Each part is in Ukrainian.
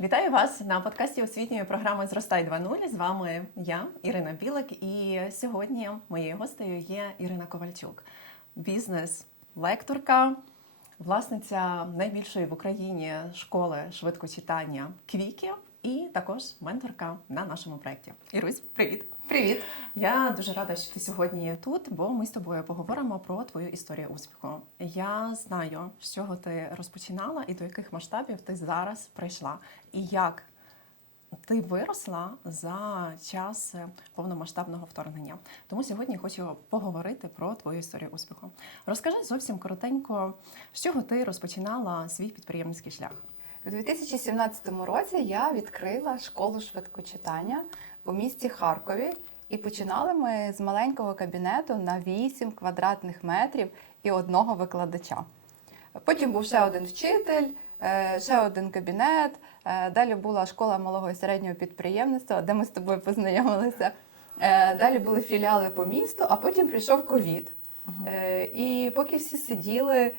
Вітаю вас на подкасті освітньої програми Зростай 2.0. З вами я, Ірина Білик, і сьогодні моєю гостею є Ірина Ковальчук, бізнес-лекторка, власниця найбільшої в Україні школи швидкочитання Квіки і також менторка на нашому проєкті. Ірусь, привіт! Привіт! Я дуже рада, що ти сьогодні тут, бо ми з тобою поговоримо про твою історію успіху. Я знаю, з чого ти розпочинала і до яких масштабів ти зараз прийшла, і як ти виросла за час повномасштабного вторгнення. Тому сьогодні хочу поговорити про твою історію успіху. Розкажи зовсім коротенько, з чого ти розпочинала свій підприємницький шлях. У 2017 році я відкрила школу швидкочитання у місті Харкові. І починали ми з маленького кабінету на 8 квадратних метрів і одного викладача. Потім був ще один вчитель, е, ще один кабінет. е, Далі була школа малого і середнього підприємництва, де ми з тобою познайомилися. Е, Далі були філіали по місту, а потім прийшов ковід. Е, І поки всі сиділи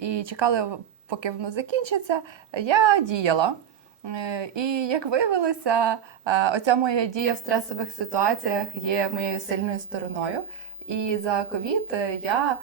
і чекали, поки воно закінчиться, я діяла. Е, І як виявилося, е, оця моя дія в стресових ситуаціях є моєю сильною стороною. І за ковід е, я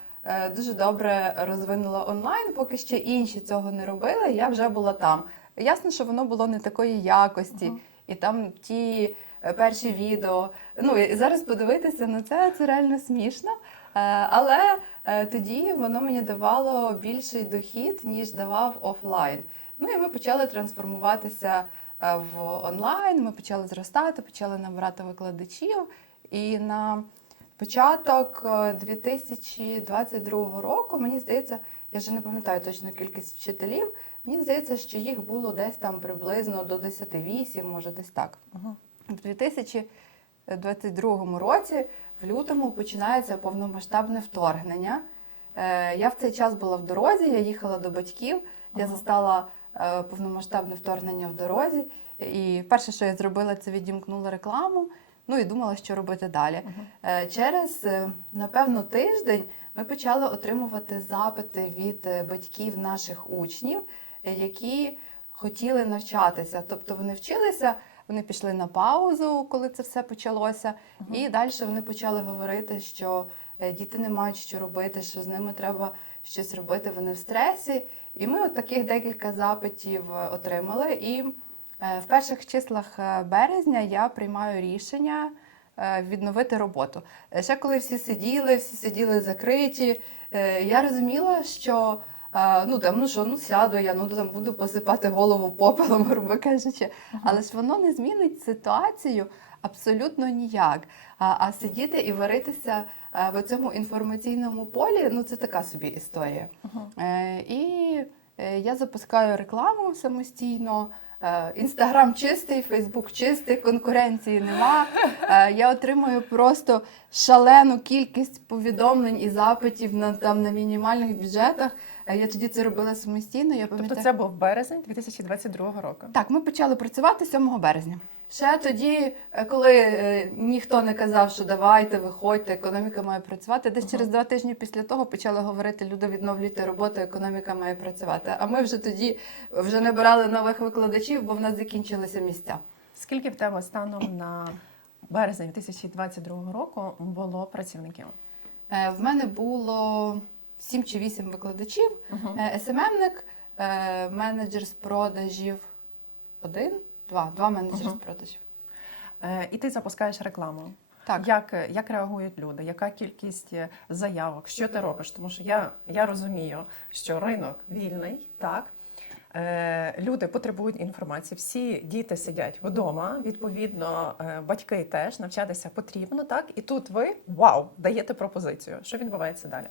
дуже добре розвинула онлайн, поки ще інші цього не робили. Я вже була там. Ясно, що воно було не такої якості, Мгм. і там ті перші відео. Ну і зараз подивитися на це, це реально смішно. Е, але е, тоді воно мені давало більший дохід, ніж давав офлайн. Ну і ми почали трансформуватися е, в онлайн. Ми почали зростати, почали набирати викладачів. І на початок 2022 року, мені здається, я вже не пам'ятаю точно кількість вчителів. Мені здається, що їх було десь там приблизно до 10-8, може десь так. В 2000 22 році, в лютому, починається повномасштабне вторгнення. Е, я в цей час була в дорозі, я їхала до батьків, я застала е, повномасштабне вторгнення в дорозі. І перше, що я зробила, це відімкнула рекламу. Ну і думала, що робити далі. Uh-huh. Через напевно тиждень ми почали отримувати запити від батьків наших учнів, які хотіли навчатися. Тобто вони вчилися вони пішли на паузу, коли це все почалося, Мгм. і далі вони почали говорити, що е, діти не мають що робити, що з ними треба щось робити, вони в стресі. І ми от таких декілька запитів е, отримали. І е, в перших числах березня я приймаю рішення відновити роботу. Ще коли всі сиділи, всі сиділи закриті, я розуміла, що ну там ну що, ну сяду я, ну там буду посипати голову попелом, грубо кажучи. Але ж воно не змінить ситуацію абсолютно ніяк. А, а сидіти і варитися е, в цьому інформаційному полі, ну це така собі історія. Uh -huh. І е, я запускаю рекламу самостійно. Е, Інстаграм чистий, Фейсбук чистий, конкуренції нема. Е, Я отримую просто шалену кількість повідомлень і запитів на там на мінімальних бюджетах. Е, Я тоді це робила самостійно. Я Тобто це був березень 2022 року. Так, ми почали працювати 7 березня. Ще тоді, е, коли е, ніхто не казав, що давайте, виходьте, економіка має працювати. Десь Ага. через два тижні після того почали говорити, люди відновлюйте роботу, економіка має працювати. А ми вже тоді вже набирали нових викладачів, бо в нас закінчилися місця. Скільки в тебе станом на березень 2022 року було працівників? Е, В мене було 7 чи 8 викладачів, СММник, е, менеджер з продажів один, два, два менеджери з продажів. Е, і ти запускаєш рекламу. Так. Як, як реагують люди? Яка кількість е, заявок? Що ти робиш? Тому що я, я розумію, що ринок вільний, так. Е, люди потребують інформації, всі діти сидять вдома. Відповідно, е, батьки теж навчатися потрібно, так. І тут ви вау, даєте пропозицію. Що відбувається далі?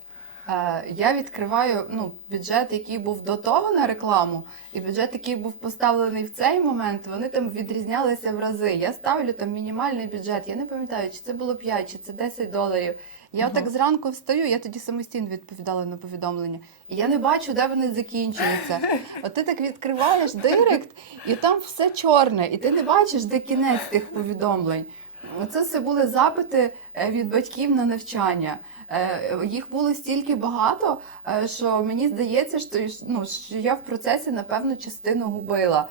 Е, Я відкриваю ну, бюджет, який був до того на рекламу, і бюджет, який був поставлений в цей момент, вони там відрізнялися в рази. Я ставлю там мінімальний бюджет. Я не пам'ятаю, чи це було 5, чи це 10 доларів. Я Ага. так зранку встаю, я тоді самостійно відповідала на повідомлення. І я не бачу, де вони закінчуються. От ти так відкриваєш директ, і там все чорне, і ти не бачиш, де кінець тих повідомлень. Це все були запити е, від батьків на навчання. Е, Їх було стільки багато, е, що мені здається, що, ну, що я в процесі, напевно, частину губила.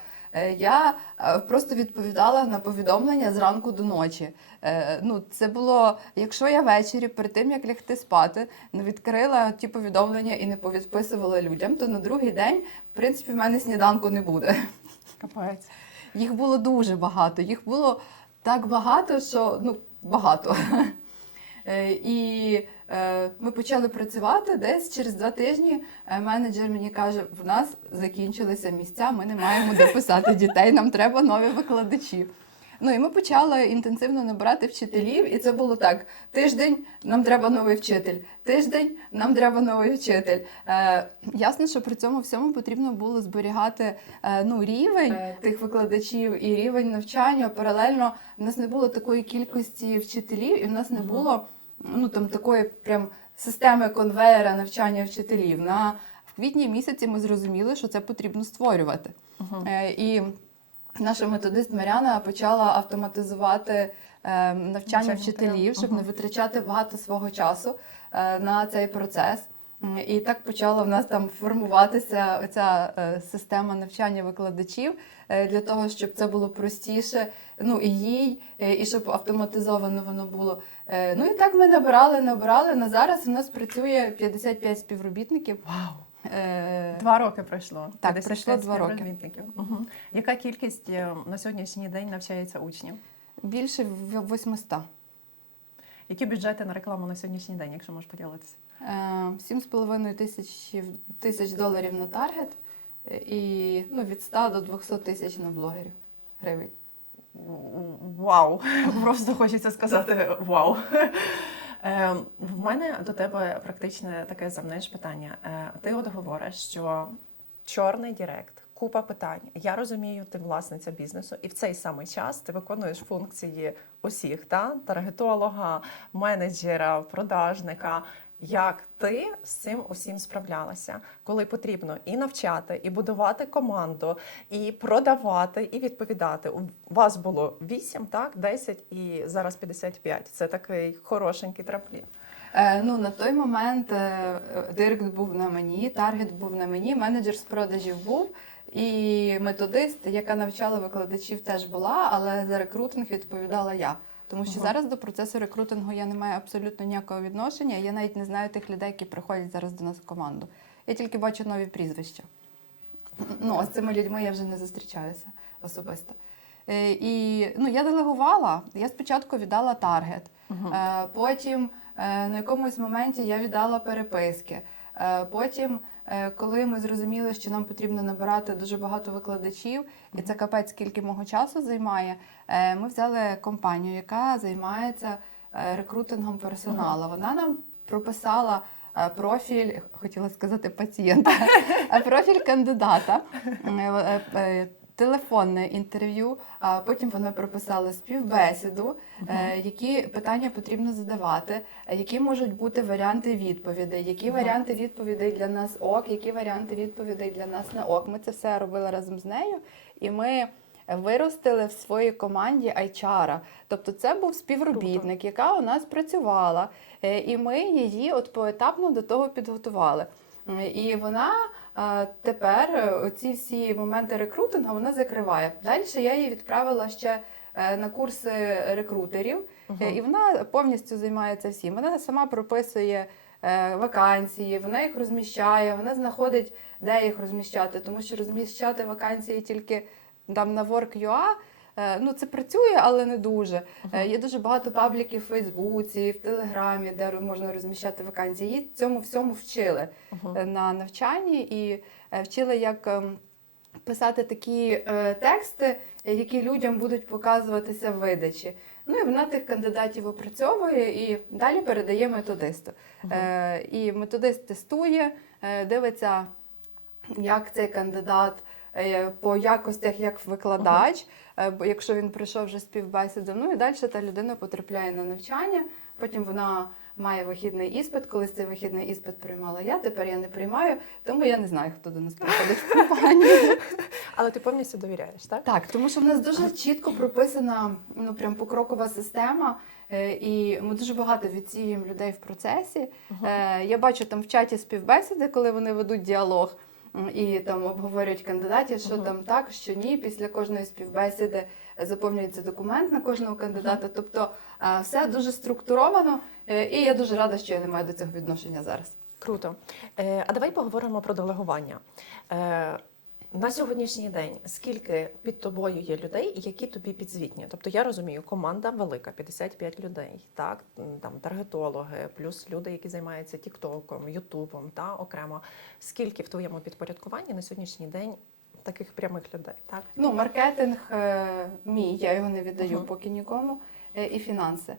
Я просто відповідала на повідомлення зранку до ночі. Ну, це було, якщо я ввечері, перед тим як лягти спати, не відкрила ті повідомлення і не повідписувала людям, то на другий день, в принципі, в мене сніданку не буде. Капець. Їх було дуже багато. Їх було так багато, що ну багато. Е, І е, ми почали працювати десь через два тижні. е, Менеджер мені каже: в нас закінчилися місця, ми не маємо де писати дітей, нам треба нові викладачі. Ну і ми почали інтенсивно набирати вчителів, і це було так: тиждень нам треба новий вчитель, тиждень нам треба новий вчитель. Е, ясно, що при цьому всьому потрібно було зберігати е, ну, рівень е, тих викладачів і рівень навчання. Паралельно в нас не було такої кількості вчителів, і в нас не було ну там такої прям системи конвеєра навчання вчителів. На в квітні місяці ми зрозуміли, що це потрібно створювати. Е, І наша методист Маряна почала автоматизувати е, навчання вчителів, щоб не витрачати багато свого часу е, на цей процес. І так почала в нас там формуватися оця е, система навчання викладачів для того, щоб це було простіше, ну і їй, і щоб автоматизовано воно було. Ну і так ми набирали, набирали. На зараз у нас працює 55 співробітників. Вау! Е, Два роки пройшло. Так, пройшло два роки. Угу. Яка кількість е, на сьогоднішній день навчається учнів? Більше 800. Які бюджети на рекламу на сьогоднішній день, якщо можеш поділитися? Е, Сім з половиною тисяч, тисяч доларів на таргет е, і ну, від 100 до 200 тисяч на блогерів гривень. Вау! Просто хочеться сказати вау. Е, в мене до тебе практичне таке замнеш питання. Е, ти от говориш, що чорний директ, купа питань. Я розумію, ти власниця бізнесу, і в цей самий час ти виконуєш функції усіх, та? таргетолога, менеджера, продажника. Як ти з цим усім справлялася, коли потрібно і навчати, і будувати команду, і продавати, і відповідати? У вас було 8, так, 10 і зараз 55. Це такий хорошенький трамплін. Е, ну, на той момент е, директ був на мені, таргет був на мені, менеджер з продажів був. І методист, яка навчала викладачів, теж була, але за рекрутинг відповідала я. Тому що Ага. зараз до процесу рекрутингу я не маю абсолютно ніякого відношення. Я навіть не знаю тих людей, які приходять зараз до нас в команду. Я тільки бачу нові прізвища. Ну, а з цими людьми я вже не зустрічаюся особисто. Е, І ну, я делегувала. Я спочатку віддала таргет. Е, Потім е, на якомусь моменті я віддала переписки. Потім, коли ми зрозуміли, що нам потрібно набирати дуже багато викладачів, і це капець скільки мого часу займає, е, ми взяли компанію, яка займається е, рекрутингом персоналу. Вона нам прописала. е, Профіль, хотіла сказати пацієнта, е, профіль кандидата, е, е, е, телефонне інтерв'ю. А потім вона прописала співбесіду, е, які питання потрібно задавати, які можуть бути варіанти відповідей, які варіанти відповідей для нас ок, які варіанти відповідей для нас не ок. Ми це все робили разом з нею, і ми. Виростили в своїй команді HR. Тобто це був співробітник, яка у нас працювала, е, і ми її от поетапно до того підготували. І вона тепер е, оці всі моменти рекрутингу вона закриває. Далі я її відправила ще е, на курси рекрутерів, е, і вона повністю займається всім. Вона сама прописує вакансії, вона їх розміщає, вона знаходить, де їх розміщати, тому що розміщати вакансії тільки там на Work.ua, Ну, це працює, але не дуже. Е, Є дуже багато пабліків в Фейсбуці, в Телеграмі, де можна розміщати вакансії. Її цьому всьому вчили е, на навчанні і е, вчили, як ем, писати такі е, тексти, е, які людям будуть показуватися в видачі. Ну і вона тих кандидатів опрацьовує і далі передає методисту. Е, І методист тестує, е, дивиться, як цей кандидат е, по якостях як викладач, е, якщо він пройшов вже співбесіду, ну і далі та людина потрапляє на навчання, потім вона має вихідний іспит. Колись цей вихідний іспит приймала я, тепер я не приймаю, тому я не знаю, хто до нас приходить в компанію. Але ти повністю довіряєш, так? Так, тому що в нас дуже чітко прописана ну прям покрокова система, е, і ми дуже багато відсіюємо людей в процесі. Е, Я бачу там в чаті співбесіди, коли вони ведуть діалог. І там обговорюють кандидатів, що Мгм. там так, що ні. Після кожної співбесіди заповнюється документ на кожного кандидата. Тобто е, все дуже структуровано, е, і я дуже рада, що я не маю до цього відношення зараз. Круто. Е, а давай поговоримо про делегування. На сьогоднішній день скільки під тобою є людей, які тобі підзвітні? Тобто я розумію, команда велика, 55 людей, так там таргетологи, плюс люди, які займаються Тіктоком, Ютубом, та окремо. Скільки в твоєму підпорядкуванні на сьогоднішній день таких прямих людей? Так Ну, маркетинг е, мій, я його не віддаю Мгм. поки нікому, е, і фінанси. Е,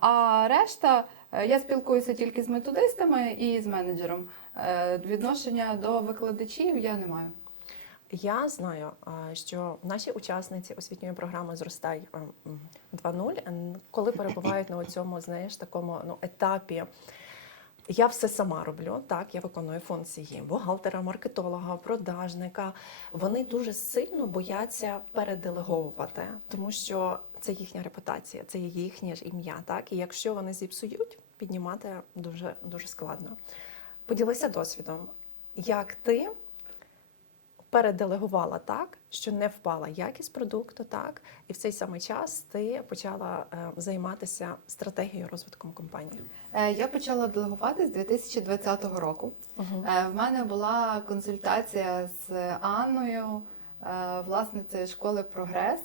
А решта я спілкуюся тільки з методистами і з менеджером. Відношення до викладачів я не маю. Я знаю, що наші учасниці освітньої програми Зростай ем, 2.0, ем, коли перебувають на цьому, знаєш, такому ну, етапі. Я все сама роблю, так, я виконую функції бухгалтера, маркетолога, продажника. Вони дуже сильно бояться переделеговувати, тому що це їхня репутація, це їхнє ж ім'я. Так, і якщо вони зіпсують, піднімати дуже дуже складно. Поділися досвідом, як ти переделегувала так, що не впала якість продукту, так, і в цей самий час ти почала е, займатися стратегією розвитком компанії. Е, Я почала делегувати з 2020 року. Е, В мене була консультація з Анною, е, власницею школи Прогрес,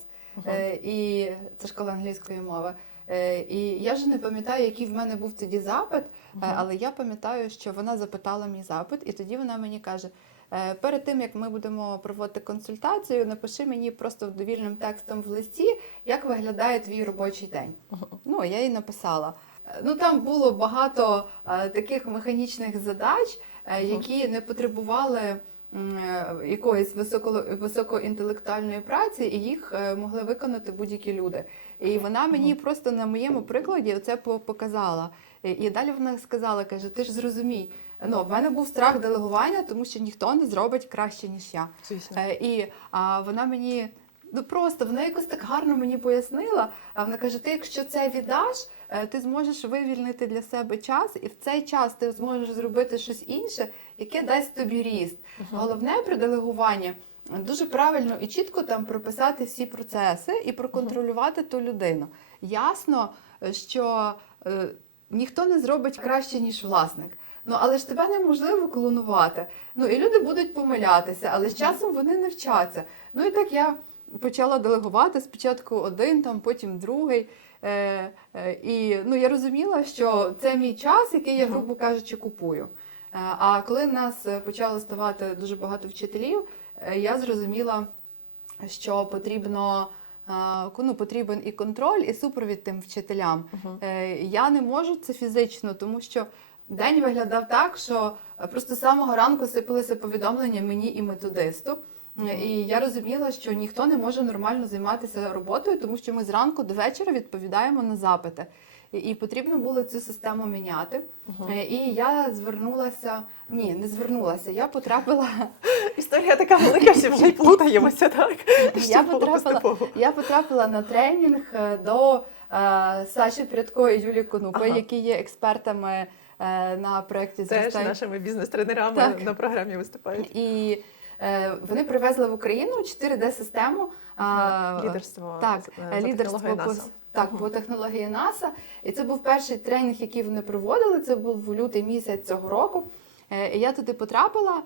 Е, і це школа англійської мови. Е, І я вже не пам'ятаю, який в мене був тоді запит, е, але я пам'ятаю, що вона запитала мій запит, і тоді вона мені каже: «Е, перед тим як ми будемо проводити консультацію, напиши мені просто довільним текстом в листі, як виглядає твій робочий день. Ну, я їй написала. Ну там було багато таких механічних задач, які не потребували якоїсь високо, високоінтелектуальної праці, і їх могли виконати будь-які люди. І вона мені просто на моєму прикладі це показала. І- далі вона сказала: каже: ти ж зрозумій, ну в мене був страх делегування, тому що ніхто не зробить краще ніж я. Е, І а, вона мені ну просто вона якось так гарно мені пояснила. А вона каже: ти, якщо це віддаш, е, ти зможеш вивільнити для себе час, і в цей час ти зможеш зробити щось інше, яке дасть тобі ріст. Головне при делегуванні дуже правильно і чітко там прописати всі процеси і проконтролювати ту людину. Ясно, е, що е, ніхто не зробить краще, ніж власник. Ну але ж тебе неможливо клонувати. Ну і люди будуть помилятися, але з часом вони не вчаться. Ну і так я почала делегувати спочатку один, там потім другий. Е, е, і ну я розуміла, що це мій час, який я, грубо кажучи, купую. Е, А коли нас е, почало ставати дуже багато вчителів, я зрозуміла, що потрібно. е, Ну, потрібен і контроль, і супровід тим вчителям. Мгм. Е, Я не можу це фізично, тому що день виглядав так, що е, просто з самого ранку сипалися повідомлення мені і методисту. Е, І я розуміла, що ніхто не може нормально займатися роботою, тому що ми зранку до вечора відповідаємо на запити. І- потрібно було цю систему міняти. Мгм. Е, І я звернулася, ні, не звернулася. Я потрапила Історія така велика, що вже й плутаємося, так? Я потрапила- Я потрапила на тренінг е, до е, Саші Прядко і Юлії Конупи, Ага. які є експертами е, на проєкті Теж нашими бізнес-тренерами Так. на програмі виступають. І е, вони привезли в Україну 4D-систему. а, Лідерство Так, е, за лідерство по, так, по технології НАСА. І це був перший тренінг, який вони проводили. Це був лютий місяць цього року. Е, я туди потрапила,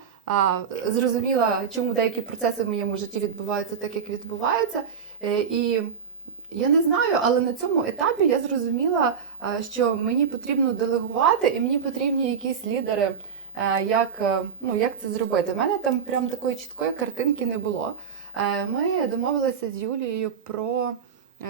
зрозуміла, чому деякі процеси в моєму житті відбуваються так, як відбуваються. Е, І я не знаю, але на цьому етапі я зрозуміла, е, що мені потрібно делегувати, і мені потрібні якісь лідери, як, ну, як це зробити. У мене там прям такої чіткої картинки не було. Ми домовилися з Юлією про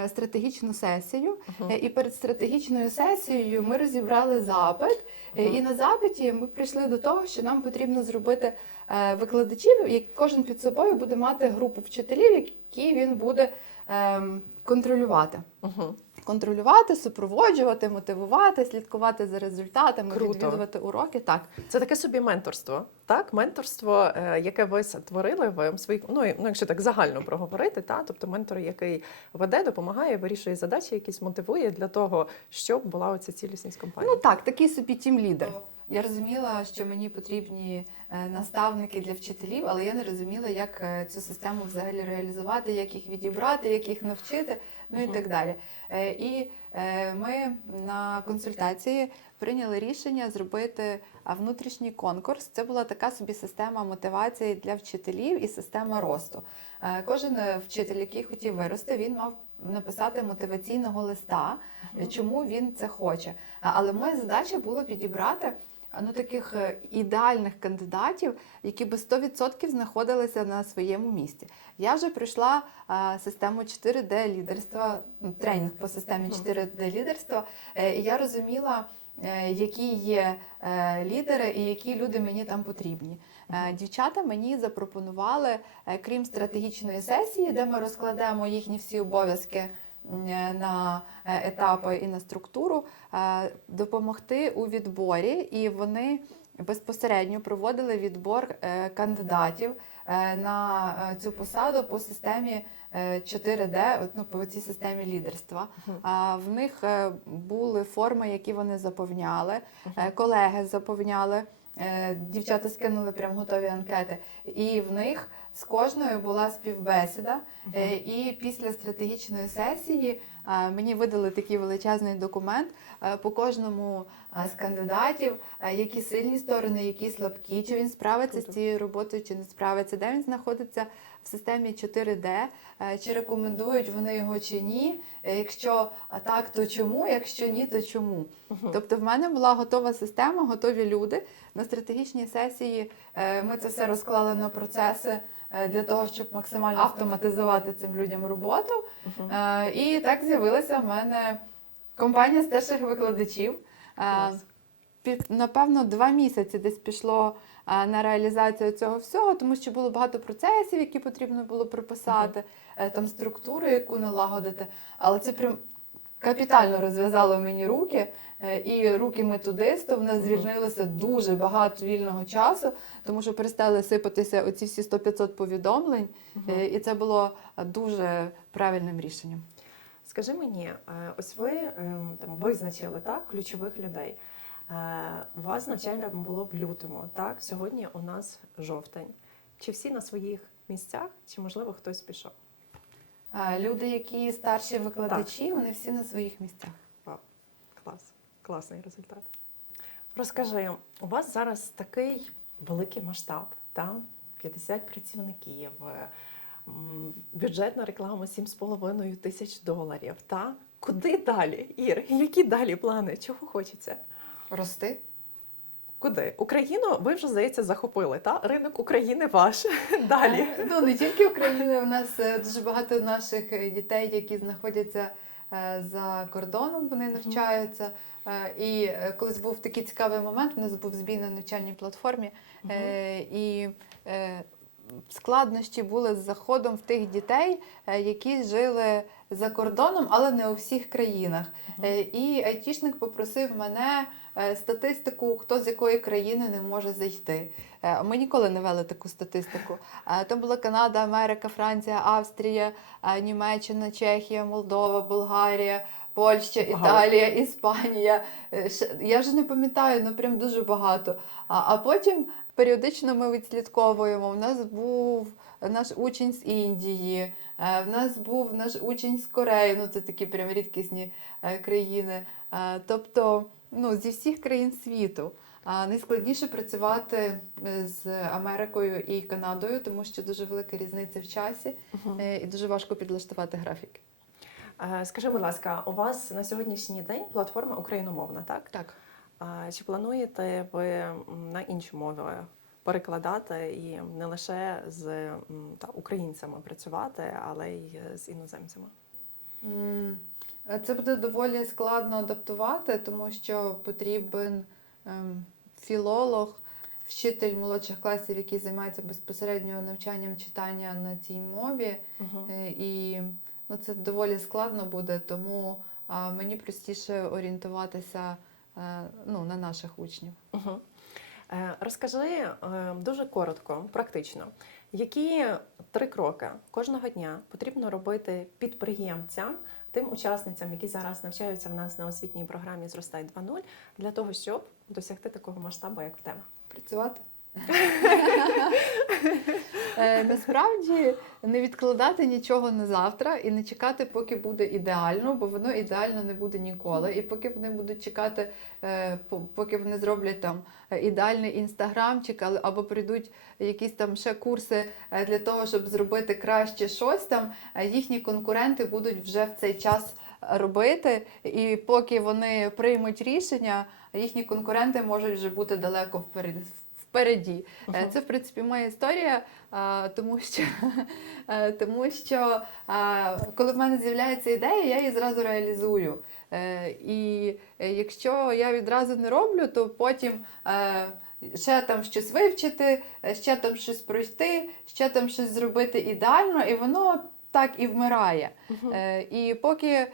стратегічну сесію. Uh -huh. І перед стратегічною сесією ми розібрали запит. Uh -huh. І на запиті ми прийшли до того, що нам потрібно зробити е, викладачів, як кожен під собою буде мати групу вчителів, які він буде контролювати. контролювати. Мгм. Контролювати, супроводжувати, мотивувати, слідкувати за результатами, Круто. відвідувати уроки. Так, Це таке собі менторство, так? Менторство, е, яке ви створили в своїх, ну, ну якщо так загально проговорити, та? тобто ментор, який веде, допомагає, вирішує задачі, якісь мотивує для того, щоб була оця цілісність компанії. ну так, такий собі тім-лідер. Я розуміла, що мені потрібні е, наставники для вчителів, але я не розуміла, як е, цю систему взагалі реалізувати, як їх відібрати, як їх навчити, ну і так далі. Е, І е, ми на консультації прийняли рішення зробити внутрішній конкурс. Це була така собі система мотивації для вчителів і система росту. Е, Кожен вчитель, який хотів вирости, він мав написати мотиваційного листа, чому він це хоче. Але моя задача була підібрати. Ну, таких е, ідеальних кандидатів, які би 100% знаходилися на своєму місці. Я вже пройшла систему 4D лідерства, ну, тренінг по системі 4D лідерства, е, і я розуміла, е, які є е, лідери і які люди мені там потрібні. Е, Дівчата мені запропонували, е, крім стратегічної сесії, де ми розкладемо їхні всі обов'язки е, на е, етапи і на структуру, е, допомогти у відборі, і вони безпосередньо проводили відбор е, кандидатів е, на е, цю посаду по системі е, 4D, ну, по цій системі лідерства. В них е, були форми, які вони заповняли, е, колеги заповняли. е, Дівчата скинули прям готові анкети, і в них з кожною була співбесіда. Е, І після стратегічної сесії е, мені видали такий величезний документ е, по кожному з кандидатів, е, які сильні сторони, які слабкі, чи він справиться з цією роботою, чи не справиться, де він знаходиться в системі 4D, е, чи рекомендують вони його чи ні. Якщо так, то чому? Якщо ні, то чому? Тобто в мене була готова система, готові люди. На стратегічній сесії ми це все розклали на процеси для того, щоб максимально автоматизувати цим людям роботу. Мгм. Е, І так з'явилася в мене компанія старших викладачів. Е, Клас. під- Напевно, два місяці десь пішло е, на реалізацію цього всього, тому що було багато процесів, які потрібно було прописати, е, там структуру, яку налагодити. Але це прям капітально розв'язало мені руки. Е, І руки методиста в нас звільнилося дуже багато вільного часу, тому що перестали сипатися оці всі 100-500 повідомлень, е, і це було дуже правильним рішенням. Скажи мені, е, ось ви ем, там визначили так ключових людей. У вас навчання було в лютому, так? Сьогодні у нас жовтень. Чи всі на своїх місцях, чи можливо хтось пішов? Люди, які старші викладачі, вони всі на своїх місцях. Клас, класний результат. Розкажи, у вас зараз такий великий масштаб, та? 50 працівників, е, бюджетна реклама 7,5 тисяч доларів. Та? Куди далі, Ір? Які далі плани? Чого хочеться? Рости. Куди? Україну ви вже, здається, захопили, та? Ринок України ваш. Далі. Е, Ну не тільки України, у нас е, дуже багато наших дітей, які знаходяться за кордоном, вони навчаються. Е, І е, колись був такий цікавий момент, у нас був збій на навчальній платформі, е, і е, складнощі були з заходом в тих дітей, е, які жили за кордоном, але не у всіх країнах. Е, І айтішник попросив мене е, статистику, хто з якої країни не може зайти. Е, Ми ніколи не вели таку статистику. Е, Там була Канада, Америка, Франція, Австрія, е, Німеччина, Чехія, Молдова, Болгарія. Польща, Італія, Іспанія. Е, Я вже не пам'ятаю, ну прям дуже багато. А, а потім періодично ми відслідковуємо. У нас був наш учень з Індії, е, в нас був наш учень з Кореї. Ну це такі прям рідкісні е, країни. Е, Тобто, ну зі всіх країн світу. А найскладніше працювати е, з Америкою і Канадою, тому що дуже велика різниця в часі е, і дуже важко підлаштувати графіки. Скажи, будь ласка, у вас на сьогоднішній день платформа україномовна, так? Так. Чи плануєте ви на інші мови перекладати і не лише з та, українцями працювати, але й з іноземцями? Е, Це буде доволі складно адаптувати, тому що потрібен ем, філолог, вчитель молодших класів, який займається безпосередньо навчанням читання на цій мові. Е, І ну, це доволі складно буде, тому мені простіше орієнтуватися е, ну, на наших учнів. Угу. Розкажи е, дуже коротко, практично, які три кроки кожного дня потрібно робити підприємцям, тим учасницям, які зараз навчаються в нас на освітній програмі Зростай 2.0, для того, щоб досягти такого масштабу, як в тема. Працювати. Е, Насправді не відкладати нічого на завтра і не чекати, поки буде ідеально, бо воно ідеально не буде ніколи. І поки вони будуть чекати, е, поки вони зроблять там е, ідеальний інстаграмчик, або прийдуть якісь там ще курси для того, щоб зробити краще щось там, їхні конкуренти будуть вже в цей час робити. І поки вони приймуть рішення, їхні конкуренти можуть вже бути далеко вперед- впереді. Мгм. Це, в принципі, моя історія, тому що, е, тому що коли в мене з'являється ідея, я її зразу реалізую. Е, І якщо я відразу не роблю, то потім. Ще там щось вивчити, ще там щось пройти, ще там щось зробити ідеально, і воно так і вмирає. Е, І поки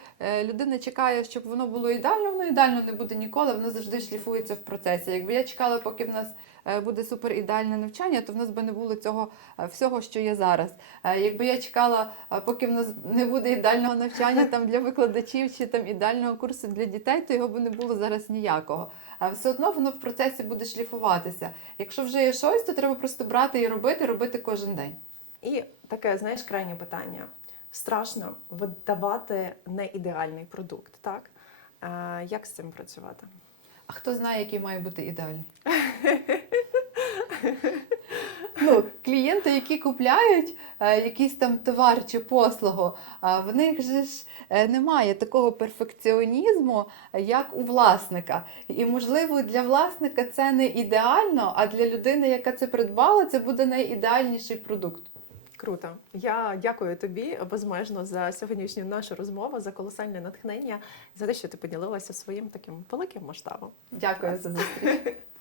людина чекає, щоб воно було ідеально, воно ідеально не буде ніколи, воно завжди шліфується в процесі. Якби я чекала, поки в нас буде супер ідеальне навчання, то в нас би не було цього е, всього, що є зараз. Е, Якби я чекала, е, поки в нас не буде ідеального навчання там для викладачів чи там ідеального курсу для дітей, то його би не було зараз ніякого. Все одно воно в процесі буде шліфуватися. Якщо вже є щось, то треба просто брати і робити, робити кожен день. І таке, знаєш, крайнє питання. Страшно видавати неідеальний продукт, так? Е, як з цим працювати? А хто знає, який має бути ідеальний? Ну, клієнти, які купляють е, якийсь там товар чи послугу, в них же ж е, немає такого перфекціонізму, як у власника. І, можливо, для власника це не ідеально, а для людини, яка це придбала, це буде найідеальніший продукт. Круто. Я дякую тобі безмежно за сьогоднішню нашу розмову, за колосальне натхнення, за те, що ти поділилася своїм таким великим масштабом. Дякую за зустріч.